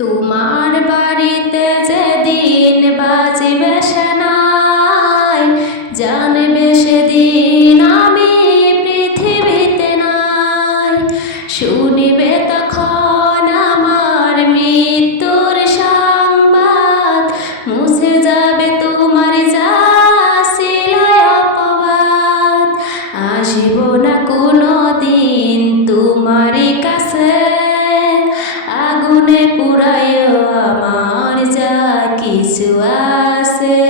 তোমার বাড়িতে যেদিন বাজিবে সেনাই, জানবে সেদিন আমি পৃথিবীতে নাই। শুনিবে তখন আমার মৃত্যুর সংবাদ, মুছে যাবে তোমার যা ছিল অপবাদ। আসিব না কোনো দিন তোমারই কাছে, আগুনে পুরাইও আমার যা কিছু আছে।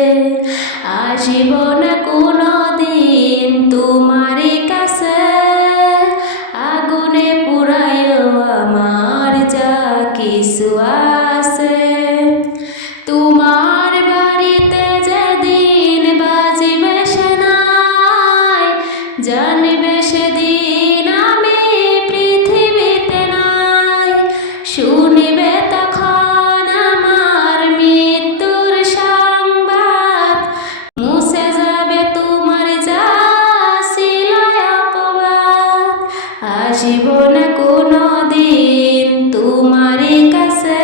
আসিব না কোনো দিন তোমারই কাছে, আগুনে পুরাইও আমার যা কিছু আছে। তোমার বাড়িতে যেদিন বাজিবে সেনাই, জানবে সেদিন আমি পৃথিবীতে নাই। শুনিবে তখন আমার মৃত্যুর সংবাদ, মুছে যাবে তোমার যা ছিল অপবাদ। আসিব না কোনো দিন তোমারই কাছে,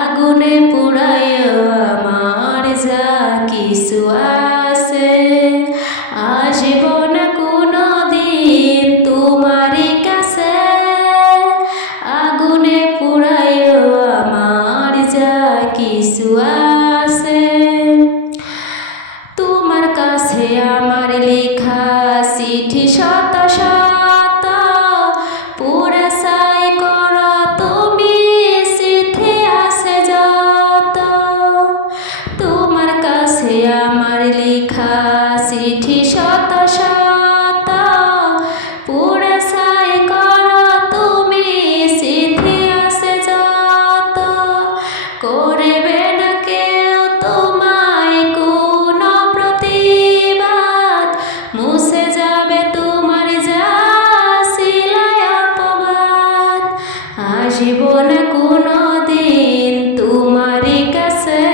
আগুনে পুরাইও আমার যা কিছু আছে। আসিব না কোনো দিন তোমারই কাছে, আগুনে পুরাইও আমার যা কিছু আছে। তোমার কাছে আমার লেখা চিঠি শত শত, পুরা সাই করো তুমি চিঠি আছে যত। তোমার কাছে আমার লেখা চিঠি শত শত, পুরা সাই করো তুমি চিঠি আছে যত। করবে না কেউ তোমায় কোনো প্রতিবাদ, মুছে যাবে তোমার যা ছিল অপবাদ। আসিব না কোনো দিন তোমারই কাছে,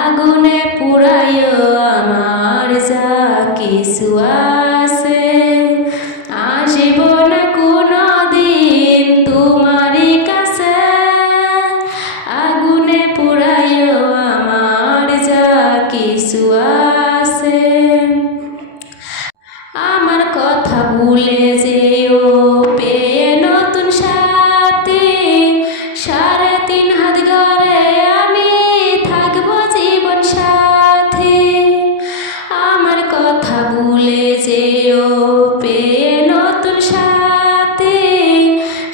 আগুনে পুরাইও আমার যা কিছু আছে। আসিব না কোনো দিন তোমারই কাছে, আগুনে পুরাইও আমার যা কিছু আছে। আমার কথা ভুলে যেও পেয়ে নতুন সাথী, 3.5 হাত গড়ে আমি থাকবো জীবন সাথী। আমার কথা ভুলে যেও পেয়ে নতুন সাথী,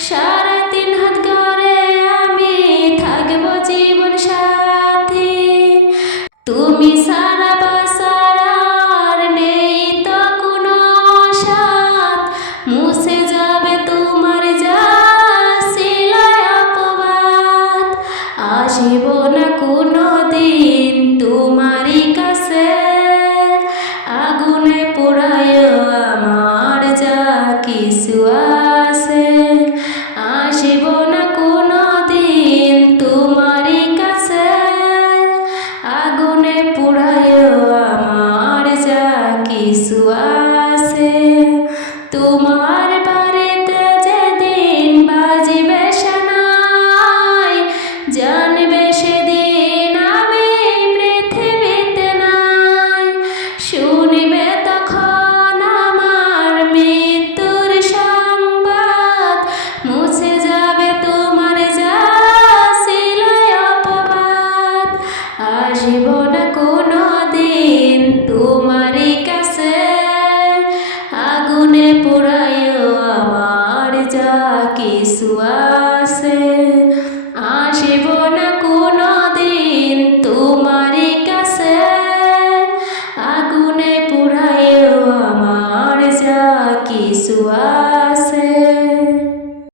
3.5 হাত গড়ে আমি থাকবো জীবন সাথী। তুমি সারা বাসার আর নেই তো কোনো সাথ, মুছে যাবে তোমার যা ছিল অপবাদ। আসিব না কোনো দিন তোমারই কাছে, আগুনে পুরাইও আমার যা কিছু আছে। আসিব না কোনো দিন তোমারই কাছে, আগুনে পুরাইও আমার যা কিছু আছে। তোমার বাড়িতে যেদিন বাজিবে সেনাই, জানবে সেদিন আমি পৃথিবীতে নাই। শুনিবে তখন আমার মৃত্যুর সংবাদ, মুছে যাবে তোমার যা ছিল অপবাদ। আসিব না কোনো দিন তোমারই কাছে, আগুনে পুরাইও আমার যা কিছু আছে।